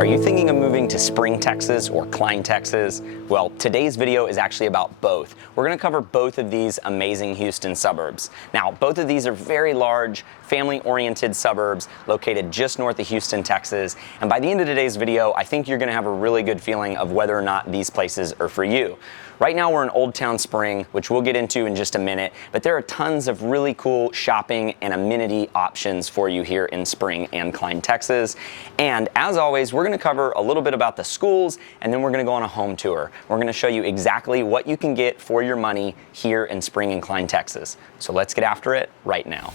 Are you thinking of moving to Spring, Texas or Klein, Texas? Well, today's video is actually about both. We're going to cover both of these amazing Houston suburbs. Now, both of these are very large, family-oriented suburbs located just north of Houston, Texas. And by the end of today's video, I think you're going to have a really good feeling of whether or not these places are for you. Right now we're in Old Town Spring, which we'll get into in just a minute, but there are tons of really cool shopping and amenity options for you here in Spring and Klein, Texas. And as always, we're going to cover a little bit about the schools, and then we're going to go on a home tour. We're going to show you exactly what you can get for your money here in Spring and Klein, Texas. So let's get after it right now.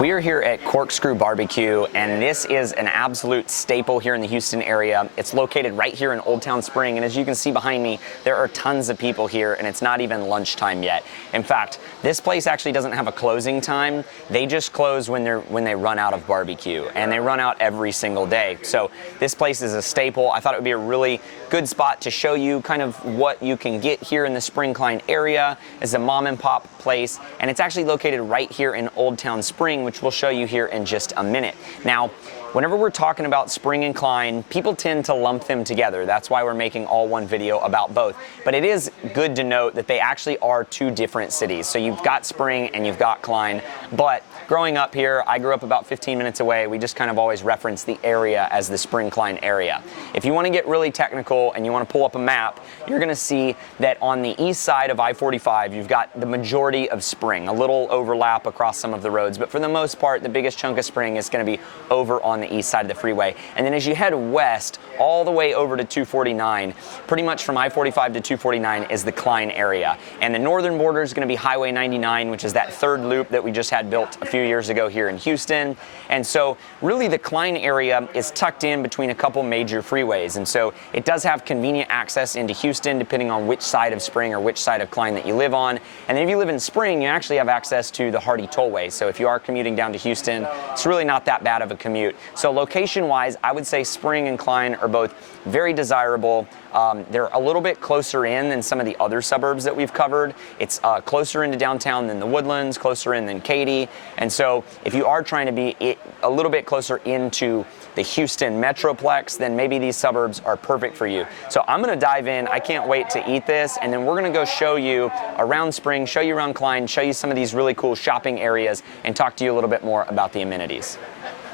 We are here at Corkscrew BBQ, and this is an absolute staple here in the Houston area. It's located right here in Old Town Spring, and as you can see behind me, there are tons of people here, and it's not even lunchtime yet. In fact, this place actually doesn't have a closing time. They just close when they run out of barbecue, and they run out every single day. So this place is a staple. I thought it would be a really good spot to show you kind of what you can get here in the Spring Klein area. It's a mom and pop place, and it's actually located right here in Old Town Spring, which we'll show you here in just a minute. Now, whenever we're talking about Spring and Klein, people tend to lump them together. That's why we're making all one video about both. But it is good to note that they actually are two different cities. So you've got Spring and you've got Klein, but growing up here, I grew up about 15 minutes away. We just kind of always reference the area as the Spring Klein area. If you want to get really technical and you want to pull up a map, you're going to see that on the east side of I-45, you've got the majority of Spring, a little overlap across some of the roads, but for the most part, the biggest chunk of Spring is going to be over on the east side of the freeway. And then as you head west, all the way over to 249, pretty much from I-45 to 249 is the Klein area. And the northern border is going to be Highway 99, which is that third loop that we just had built a few years ago here in Houston. And so really the Klein area is tucked in between a couple major freeways. And so it does have convenient access into Houston depending on which side of Spring or which side of Klein that you live on. And then if you live in Spring, you actually have access to the Hardy Tollway. So if you are commuting down to Houston, it's really not that bad of a commute. So location-wise, I would say Spring and Klein are both very desirable. They're a little bit closer in than some of the other suburbs that we've covered. It's closer into downtown than the Woodlands, closer in than Katy. And so if you are trying to be a little bit closer into the Houston Metroplex, then maybe these suburbs are perfect for you. So I'm going to dive in. I can't wait to eat this, and then we're going to go show you around Spring, show you around Klein, show you some of these really cool shopping areas, and talk to you a little bit more about the amenities.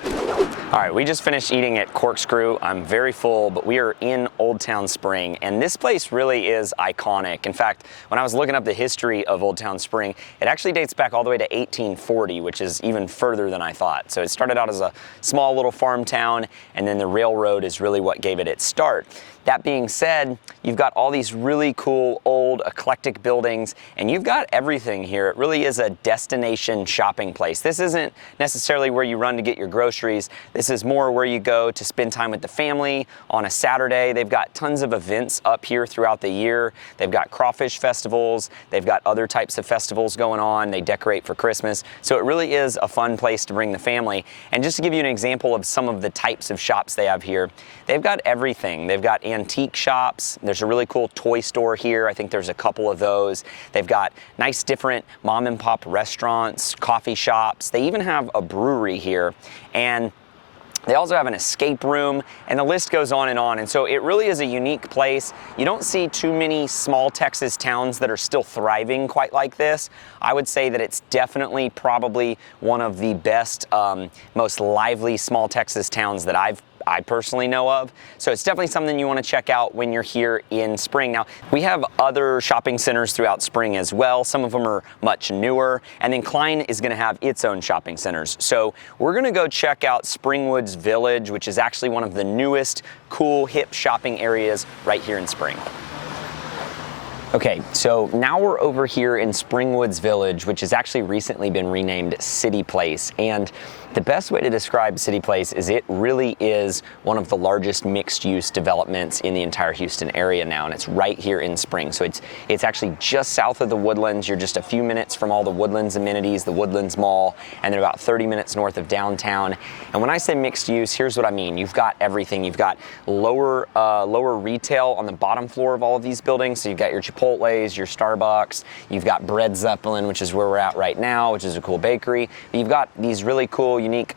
All right, we just finished eating at Corkscrew. I'm very full, but we are in Old Town Spring, and this place really is iconic. In fact, when I was looking up the history of Old Town Spring, it actually dates back all the way to 1840, which is even further than I thought. So it started out as a small little farm town, and then the railroad is really what gave it its start. That being said, you've got all these really cool, old, eclectic buildings, and you've got everything here. It really is a destination shopping place. This isn't necessarily where you run to get your groceries. This is more where you go to spend time with the family on a Saturday. They've got tons of events up here throughout the year. They've got crawfish festivals. They've got other types of festivals going on. They decorate for Christmas. So it really is a fun place to bring the family. And just to give you an example of some of the types of shops they have here, they've got everything. They've got antique shops. There's a really cool toy store here. I think there's a couple of those. They've got nice different mom and pop restaurants, coffee shops. They even have a brewery here, and they also have an escape room, and the list goes on. And so it really is a unique place. You don't see too many small Texas towns that are still thriving quite like this. I would say that it's definitely probably one of the best, most lively small Texas towns that I personally know of. So it's definitely something you want to check out when you're here in Spring. Now, we have other shopping centers throughout Spring as well. Some of them are much newer. And then Klein is going to have its own shopping centers. So we're going to go check out Springwoods Village, which is actually one of the newest, cool, hip shopping areas right here in Spring. Okay, so now we're over here in Springwoods Village, which has actually recently been renamed City Place. And the best way to describe City Place is it really is one of the largest mixed-use developments in the entire Houston area now, and it's right here in Spring. So it's actually just south of the Woodlands. You're just a few minutes from all the Woodlands amenities, the Woodlands Mall, and they're about 30 minutes north of downtown. And when I say mixed use, here's what I mean. You've got everything. You've got lower retail on the bottom floor of all of these buildings. So you've got your Chipotle's, your Starbucks. You've got Bread Zeppelin, which is where we're at right now, which is a cool bakery. You've got these really cool, unique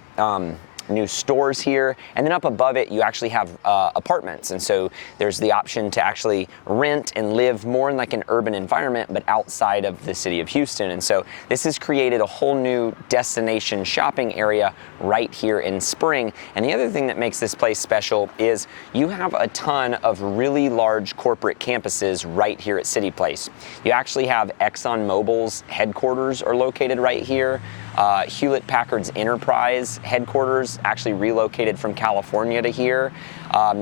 new stores here, and then up above it you actually have apartments, and so there's the option to actually rent and live more in like an urban environment but outside of the city of Houston. And so this has created a whole new destination shopping area right here in Spring. And the other thing that makes this place special is you have a ton of really large corporate campuses right here at City Place. You actually have ExxonMobil's headquarters are located right here. Hewlett-Packard's Enterprise headquarters actually relocated from California to here.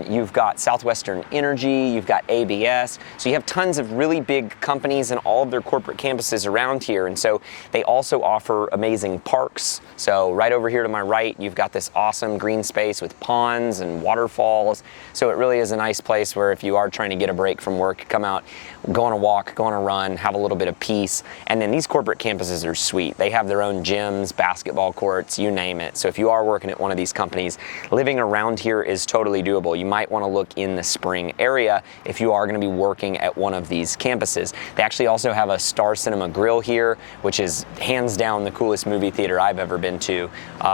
You've got Southwestern Energy, you've got ABS. So you have tons of really big companies and all of their corporate campuses around here. And so they also offer amazing parks. So right over here to my right, you've got this awesome green space with ponds and waterfalls. So it really is a nice place where if you are trying to get a break from work, come out, go on a walk, go on a run, have a little bit of peace. And then these corporate campuses are sweet. They have their own gyms, basketball courts, you name it. So if you are working at one of these companies, living around here is totally doable. You might want to look in the Spring area if you are going to be working at one of these campuses. They actually also have a Star Cinema Grill here, which is hands down the coolest movie theater I've ever been to.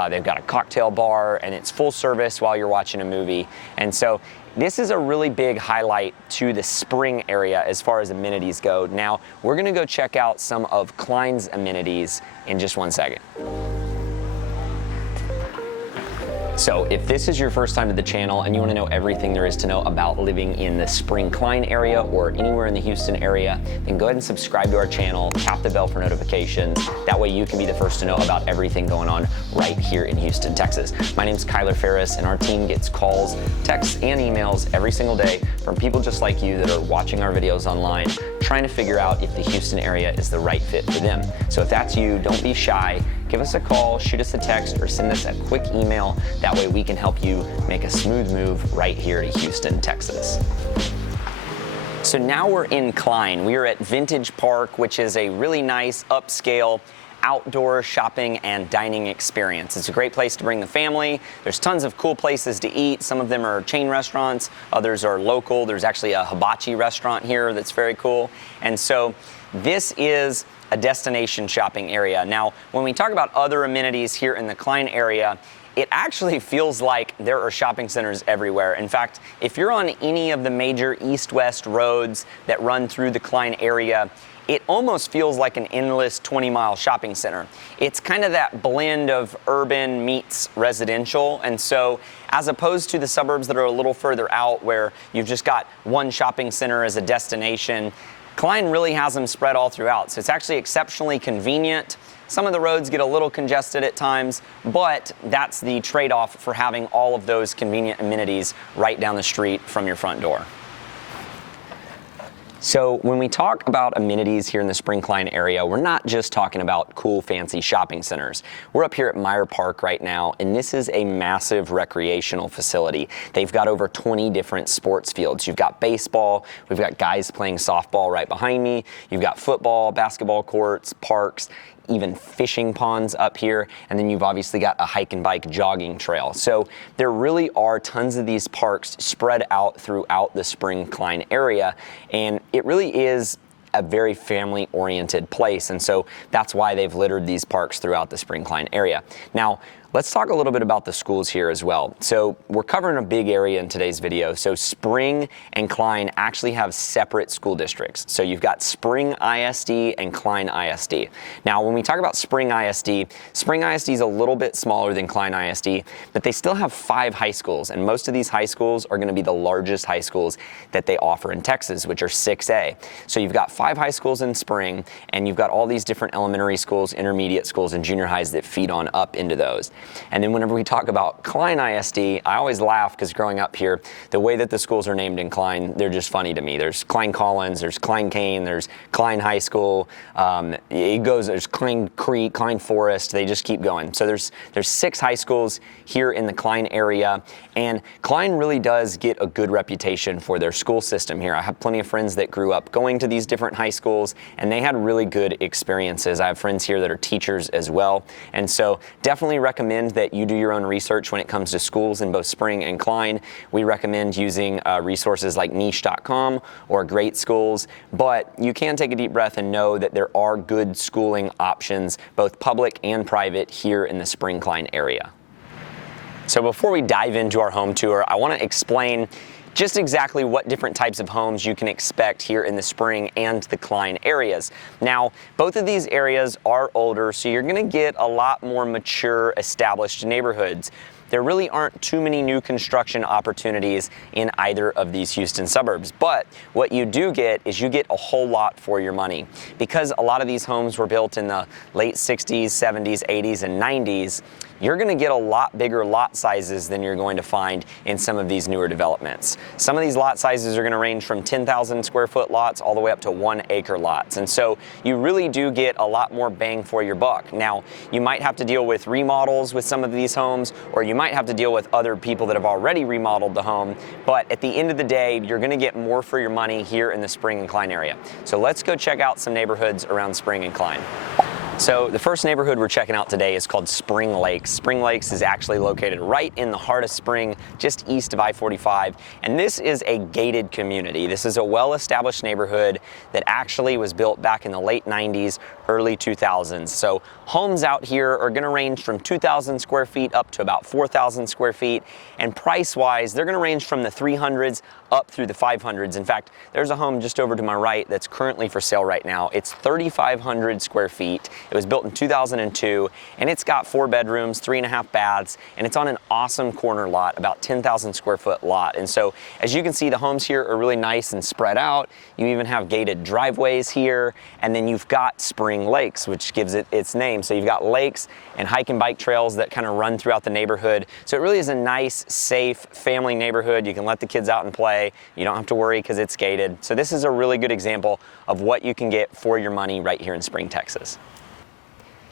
They've got a cocktail bar and it's full service while you're watching a movie. And so this is a really big highlight to the Spring area as far as amenities go. Now, we're going to go check out some of Klein's amenities in just one second. So if this is your first time to the channel and you want to know everything there is to know about living in the Spring Klein area or anywhere in the Houston area, then go ahead and subscribe to our channel, tap the bell for notifications. That way you can be the first to know about everything going on right here in Houston, Texas. My name is Kyler Ferris, and our team gets calls, texts, and emails every single day from people just like you that are watching our videos online, trying to figure out if the Houston area is the right fit for them. So if that's you, don't be shy. Give us a call, shoot us a text, or send us a quick email. That way we can help you make a smooth move right here to Houston, Texas. So now we're in Klein. We are at Vintage Park, which is a really nice upscale outdoor shopping and dining experience. It's a great place to bring the family. There's tons of cool places to eat. Some of them are chain restaurants, others are local. There's actually a hibachi restaurant here that's very cool. And so this is a destination shopping area. Now, when we talk about other amenities here in the Klein area, it actually feels like there are shopping centers everywhere. In fact, if you're on any of the major east-west roads that run through the Klein area, it almost feels like an endless 20-mile shopping center. It's kind of that blend of urban meets residential, and so as opposed to the suburbs that are a little further out where you've just got one shopping center as a destination, Klein really has them spread all throughout. So it's actually exceptionally convenient. Some of the roads get a little congested at times, but that's the trade-off for having all of those convenient amenities right down the street from your front door. So when we talk about amenities here in the Spring Klein area, we're not just talking about cool, fancy shopping centers. We're up here at Meyer Park right now, and this is a massive recreational facility. They've got over 20 different sports fields. You've got baseball, we've got guys playing softball right behind me, you've got football, basketball courts, parks, even fishing ponds up here, and then you've obviously got a hike and bike jogging trail. So there really are tons of these parks spread out throughout the Spring Klein area, and it really is a very family-oriented place, and so that's why they've littered these parks throughout the Spring Klein area. Now, let's talk a little bit about the schools here as well. So we're covering a big area in today's video. So Spring and Klein actually have separate school districts. So you've got Spring ISD and Klein ISD. Now, when we talk about Spring ISD is a little bit smaller than Klein ISD, but they still have 5 high schools, and most of these high schools are going to be the largest high schools that they offer in Texas, which are 6A. So you've got 5 high schools in Spring, and you've got all these different elementary schools, intermediate schools, and junior highs that feed on up into those. And then whenever we talk about Klein ISD, I always laugh because growing up here, the way that the schools are named in Klein, they're just funny to me. There's Klein Collins, there's Klein Kane, there's Klein High School, there's Klein Creek, Klein Forest, they just keep going. So there's 6 high schools here in the Klein area, and Klein really does get a good reputation for their school system here. I have plenty of friends that grew up going to these different high schools, and they had really good experiences. I have friends here that are teachers as well, and so definitely recommend that you do your own research when it comes to schools in both Spring and Klein. We recommend using resources like niche.com or Great Schools, but you can take a deep breath and know that there are good schooling options, both public and private, here in the Spring Klein area. So before we dive into our home tour, I want to explain just exactly what different types of homes you can expect here in the Spring and the Klein areas. Now, both of these areas are older, so you're going to get a lot more mature, established neighborhoods. There really aren't too many new construction opportunities in either of these Houston suburbs, but what you do get is you get a whole lot for your money. Because a lot of these homes were built in the late 60s, 70s, 80s, and 90s, you're going to get a lot bigger lot sizes than you're going to find in some of these newer developments. Some of these lot sizes are going to range from 10,000 square foot lots all the way up to 1 acre lots. And so you really do get a lot more bang for your buck. Now, you might have to deal with remodels with some of these homes, or you might have to deal with other people that have already remodeled the home. But at the end of the day, you're going to get more for your money here in the Spring and Klein area. So let's go check out some neighborhoods around Spring and Klein. So the first neighborhood we're checking out today is called Spring Lakes. Spring Lakes is actually located right in the heart of Spring, just east of I-45, and this is a gated community. This is a well-established neighborhood that actually was built back in the late 90s, early 2000s. So homes out here are going to range from 2,000 square feet up to about 4,000 square feet, and price-wise, they're going to range from the 300s up through the 500s. In fact, there's a home just over to my right that's currently for sale right now. It's 3,500 square feet. It was built in 2002, and it's got 4 bedrooms, 3.5 baths, and it's on an awesome corner lot, about 10,000 square foot lot. And so, as you can see, the homes here are really nice and spread out. You even have gated driveways here, and then you've got Spring Lakes, which gives it its name. So you've got lakes and hike and bike trails that kind of run throughout the neighborhood. So it really is a nice, safe family neighborhood. You can let the kids out and play. You don't have to worry because it's gated. So this is a really good example of what you can get for your money right here in Spring, Texas.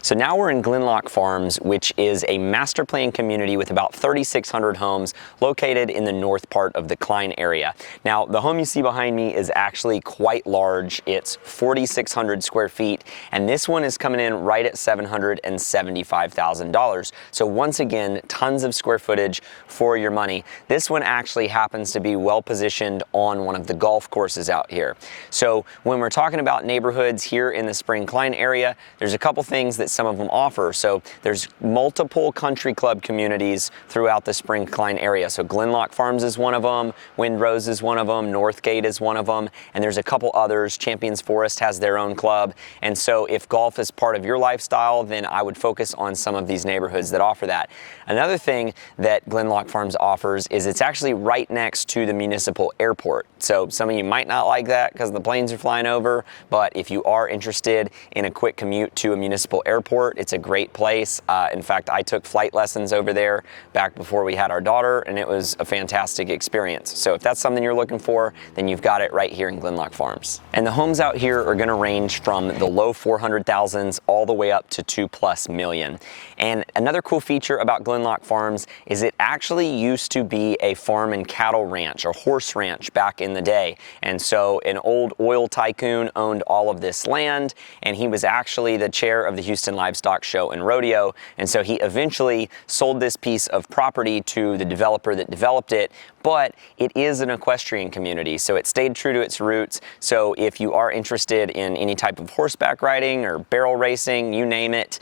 So now we're in Glenlock Farms, which is a master plan community with about 3,600 homes located in the north part of the Klein area. Now, the home you see behind me is actually quite large. It's 4,600 square feet, and this one is coming in right at $775,000. So once again, tons of square footage for your money. This one actually happens to be well positioned on one of the golf courses out here. So when we're talking about neighborhoods here in the Spring Klein area, there's a couple things that some of them offer. So there's multiple country club communities throughout the Spring Klein area. So Glenlock Farms is one of them, Windrose is one of them, Northgate is one of them, and there's a couple others. Champions Forest has their own club. And so if golf is part of your lifestyle, then I would focus on some of these neighborhoods that offer that. Another thing that Glenlock Farms offers is it's actually right next to the municipal airport. So some of you might not like that because the planes are flying over, but if you are interested in a quick commute to a municipal airport, it's a great place. In fact, I took flight lessons over there back before we had our daughter, and it was a fantastic experience. So if that's something you're looking for, then you've got it right here in Glenlock Farms. And the homes out here are going to range from the low 400,000s all the way up to $2+ million. And another cool feature about Glenlock Farms is it actually used to be a farm and cattle ranch, or horse ranch, back in the day. And so an old oil tycoon owned all of this land, and he was actually the chair of the Houston Livestock Show and Rodeo, and so he eventually sold this piece of property to the developer that developed it, but it is an equestrian community, so it stayed true to its roots. So if you are interested in any type of horseback riding or barrel racing, you name it,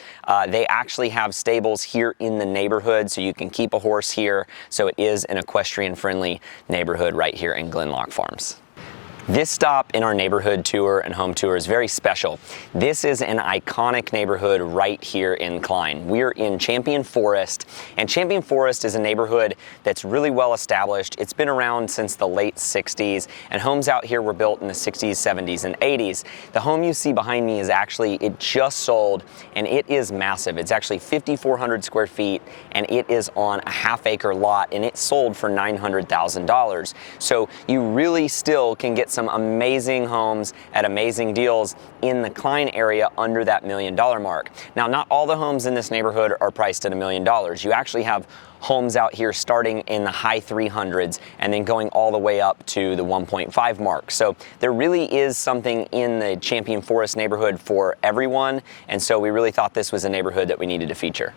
they actually have stables here in the neighborhood, so you can keep a horse here. So it is an equestrian friendly neighborhood right here in Glenlock Farms. This stop in our neighborhood tour and home tour is very special. This is an iconic neighborhood right here in Klein. We're in Champion Forest, and Champion Forest is a neighborhood that's really well established. It's been around since the late 60s, and homes out here were built in the 60s, 70s, and 80s. The home you see behind me is actually, it just sold, and it is massive. It's actually 5,400 square feet, and it is on a half-acre lot, and it sold for $900,000. So you really still can get some amazing homes at amazing deals in the Klein area under that $1 million mark. Now, not all the homes in this neighborhood are priced at $1 million. You actually have homes out here starting in the high 300s and then going all the way up to the 1.5 mark. So there really is something in the Champion Forest neighborhood for everyone, and so we really thought this was a neighborhood that we needed to feature.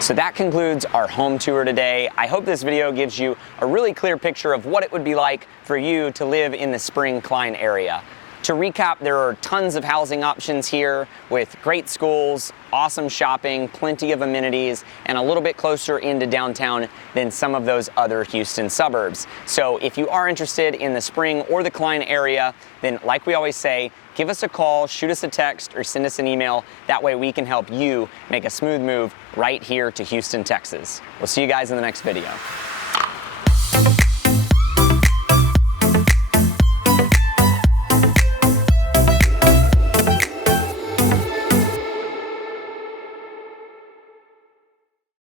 So that concludes our home tour today. I hope this video gives you a really clear picture of what it would be like for you to live in the Spring Klein area. To recap, there are tons of housing options here with great schools, awesome shopping, plenty of amenities, and a little bit closer into downtown than some of those other Houston suburbs. So if you are interested in the Spring or the Klein area, then like we always say, give us a call, shoot us a text, or send us an email. That way we can help you make a smooth move right here to Houston, Texas. We'll see you guys in the next video.